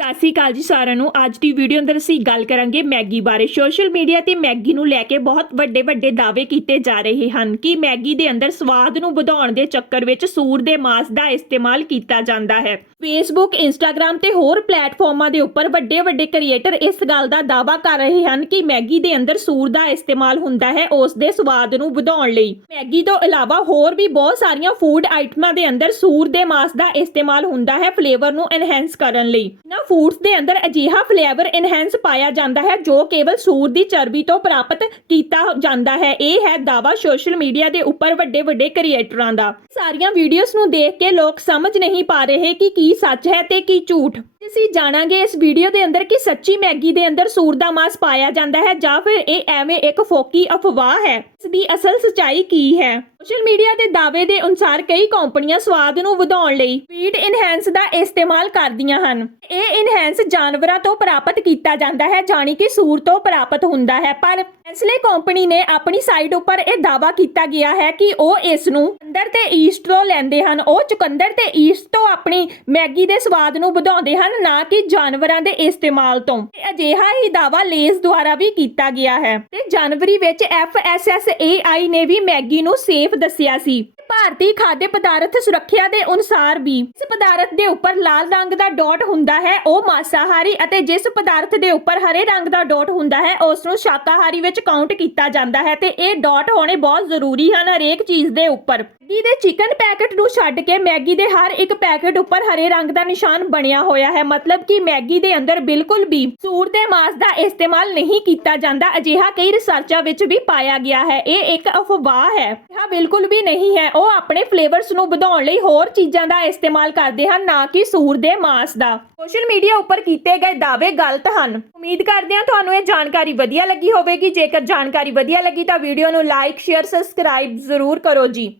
ਸਤਿ ਸ਼੍ਰੀ ਅਕਾਲ ਜੀ ਸਾਰਿਆਂ ਨੂੰ। ਅੱਜ ਦੀ ਵੀਡੀਓ ਅੰਦਰ ਅਸੀਂ ਗੱਲ ਕਰਾਂਗੇ ਮੈਗੀ ਬਾਰੇ। ਸੋਸ਼ਲ ਮੀਡੀਆ ਤੇ ਮੈਗੀ ਨੂੰ ਲੈ ਕੇ ਬਹੁਤ ਵੱਡੇ ਵੱਡੇ ਦਾਅਵੇ ਕੀਤੇ ਜਾ ਰਹੇ ਹਨ ਕਿ ਮੈਗੀ ਦੇ ਅੰਦਰ ਸਵਾਦ ਨੂੰ ਵਧਾਉਣ ਦੇ ਚੱਕਰ ਵਿੱਚ ਸੂਰ ਦੇ ਮਾंस ਦਾ ਇਸਤੇਮਾਲ ਕੀਤਾ ਜਾਂਦਾ ਹੈ। ਫੇਸਬੁੱਕ ਇੰਸਟਾਗ੍ਰam ਤੇ ਹੋਰ ਪਲੇਟਫਾਰਮਾਂ ਦੇ ਉੱਪਰ ਵੱਡੇ ਵੱਡੇ ਕ੍ਰੀਏਟਰ ਇਸ ਗੱਲ ਦਾ ਦਾਅਵਾ ਕਰ ਰਹੇ ਹਨ ਕਿ ਮੈਗੀ ਦੇ ਅੰਦਰ ਸੂਰ ਦਾ ਇਸਤੇਮਾਲ ਹੁੰਦਾ ਹੈ ਉਸ ਦੇ ਸਵਾਦ ਨੂੰ ਵਧਾਉਣ ਲਈ। ਮੈਗੀ ਤੋਂ ਇਲਾਵਾ ਹੋਰ ਵੀ ਬਹੁਤ ਸਾਰੀਆਂ ਫੂਡ ਆਈਟਮਾਂ ਦੇ ਅੰਦਰ ਸੂਰ ਦੇ ਮਾਸ ਦਾ ਇਸਤੇਮਾਲ ਹੁੰਦਾ ਹੈ ਫਲੇਵਰ ਨੂੰ ਐਨਹੈਂਸ ਕਰਨ ਲਈ। ਨਾ ਫੂਡਸ ਦੇ ਅੰਦਰ ਅਜਿਹਾ ਫਲੇਵਰ ਐਨਹੈਂਸ ਪਾਇਆ ਜਾਂਦਾ ਹੈ ਜੋ ਕੇਵਲ ਸੂਰ ਦੀ ਚਰਬੀ ਤੋਂ ਪ੍ਰਾਪਤ ਕੀਤਾ ਜਾਂਦਾ ਹੈ। ਇਹ ਹੈ ਦਾਵਾ ਸੋਸ਼ਲ ਮੀਡੀਆ ਦੇ ਉੱਪਰ ਵੱਡੇ ਵੱਡੇ ਕ੍ਰੀਏਟਰਾਂ ਦਾ। ਸਾਰੀਆਂ ਵੀਡੀਓਜ਼ ਨੂੰ ਦੇਖ ਕੇ ਲੋਕ ਸਮਝ ਨਹੀਂ ਪਾ ਰਹੇ ਕਿ ਕੀ ਸੱਚ ਹੈ ਤੇ ਕੀ ਝੂਠ। ਅਸੀਂ ਜਾਣਾਂਗੇ ਇਸ ਵੀਡੀਓ ਦੇ ਅੰਦਰ ਕਿ ਸੱਚੀ ਮੈਗੀ ਦੇ ਅੰਦਰ ਸੂਰ ਦਾ ਮਾਸ ਪਾਇਆ ਜਾਂਦਾ ਹੈ ਜਾਂ ਫਿਰ ਇਹ ਐਵੇਂ ਇੱਕ ਫੋਕੀ ਅਫਵਾਹ ਹੈ? ਇਸ ਦੀ ਅਸਲ ਸਚਾਈ ਕੀ ਹੈ? ਸੋਸ਼ਲ ਮੀਡੀਆ ਦੇ ਦਾਅਵੇ ਦੇ ਅਨੁਸਾਰ ਕਈ ਕੰਪਨੀਆਂ ਸਵਾਦ ਨੂੰ ਵਧਾਉਣ ਲਈ ਫੀਡ ਇਨਹੈਂਸ ਦਾ ਇਸਤੇਮਾਲ ਕਰਦੀਆਂ ਹਨ। ਇਹ ਇਨਹੈਂਸ ਜਾਨਵਰਾਂ ਤੋਂ ਪ੍ਰਾਪਤ ਕੀਤਾ ਜਾਂਦਾ ਹੈ, ਜਾਣੀ ਕਿ ਸੂਰ ਤੋਂ ਪ੍ਰਾਪਤ ਹੁੰਦਾ ਹੈ। ਪਰ ਐਸਲੇ ਕੰਪਨੀ ਨੇ ਆਪਣੀ ਸਾਈਟ ਉੱਪਰ ਇਹ ਦਾਅਵਾ ਕੀਤਾ ਗਿਆ ਹੈ ਕਿ ਉਹ ਇਸ ਨੂੰ ਅੰਦਰ ਤੇ ਈਸਟ ਤੋਂ ਲੈਂਦੇ ਹਨ। ਉਹ ਚੁਕੰਦਰ ਤੇ ਈਸਟ ਤੋਂ ਆਪਣੀ ਮੈਗੀ ਦੇ ਸਵਾਦ ਨੂੰ ਵਧਾਉਂਦੇ ਹਨ ਨਾ ਕਿ ਜਾਨਵਰਾਂ ਦੇ ਇਸਤੇਮਾਲ ਤੋਂ। ਅਜਿਹਾ ਹੀ ਦਾਅਵਾ ਲੇਸ ਦੁਆਰਾ ਵੀ ਕੀਤਾ ਗਿਆ ਹੈ। ਤੇ ਜਨਵਰੀ ਵਿੱਚ FSSAI ਨੇ ਵੀ ਮੈਗੀ ਨੂੰ ਸੇਫ ਦੱਸਿਆ ਸੀ। ਭਾਰਤੀ ਖਾद्य ਪਦਾਰਥ ਸੁਰੱਖਿਆ ਦੇ ਅਨੁਸਾਰ ਵੀ ਇਸ ਪਦਾਰਥ ਦੇ ਉੱਪਰ ਲਾਲ ਰੰਗ ਦਾ ਡਾਟ ਹੁੰਦਾ ਹੈ, ਉਹ ਮਾਸਾਹਾਰੀ ਅਤੇ ਜਿਸ ਪਦਾਰਥ ਦੇ ਉੱਪਰ ਹਰੇ ਰੰਗ ਦਾ ਡਾਟ ਹੁੰਦਾ ਹੈ, ਉਸ ਨੂੰ ਸ਼ਾਕਾਹਾਰੀ ਵਿੱਚ ਕਾਊਂਟ ਕੀਤਾ ਜਾਂਦਾ ਹੈ। ਤੇ ਇਹ ਡਾਟ ਹੋਣੇ ਬਹੁਤ ਜ਼ਰੂਰੀ ਹਨ ਹਰੇਕ ਚੀਜ਼ ਦੇ ਉੱਪਰ। ਮੈਗੀ ਦੇ ਚਿਕਨ ਪੈਕੇਟ ਨੂੰ ਛੱਡ ਕੇ ਮੈਗੀ ਦੇ ਹਰ ਇੱਕ ਪੈਕੇਟ ਉੱਪਰ ਹਰੇ ਰੰਗ ਦਾ ਨਿਸ਼ਾਨ ਬਣਿਆ ਹੋਇਆ ਹੈ। ਮਤਲਬ ਕਿ ਮੈਗੀ ਦੇ ਅੰਦਰ ਬਿਲਕੁਲ ਵੀ ਸੂਰ ਦੇ ਮਾंस ਦਾ ਇਸਤੇਮਾਲ ਨਹੀਂ ਕੀਤਾ ਜਾਂਦਾ। ਅਜਿਹਾ ਕਈ ਰਿਸਰਚਾਂ ਵਿੱਚ ਵੀ ਪਾਇਆ ਗਿਆ ਹੈ। ਇਹ ਇੱਕ ਅਫਵਾਹ ਹੈ। ਇਹ ਬਿਲਕੁਲ ਵੀ ਨਹੀਂ ਹੈ। ਉਹ ਆਪਣੇ ਫਲੇਵਰਸ ਨੂੰ ਵਧਾਉਣ ਲਈ ਹੋਰ ਚੀਜ਼ਾਂ ਦਾ ਇਸਤੇਮਾਲ ਕਰਦੇ ਹਨ, ਨਾ ਕਿ ਸੂਰ ਦੇ ਮਾਸ ਦਾ। ਸੋਸ਼ਲ ਮੀਡੀਆ ਉੱਪਰ ਕੀਤੇ ਗਏ ਦਾਅਵੇ ਗਲਤ ਹਨ। ਉਮੀਦ ਕਰਦੇ ਹਾਂ ਤੁਹਾਨੂੰ ਇਹ ਜਾਣਕਾਰੀ ਵਧੀਆ ਲੱਗੀ ਹੋਵੇਗੀ। ਜੇਕਰ ਜਾਣਕਾਰੀ ਵਧੀਆ ਲੱਗੀ ਤਾਂ ਵੀਡੀਓ ਨੂੰ ਲਾਈਕ, ਸ਼ੇਅਰ, ਸਬਸਕ੍ਰਾਈਬ ਜ਼ਰੂਰ ਕਰੋ ਜੀ।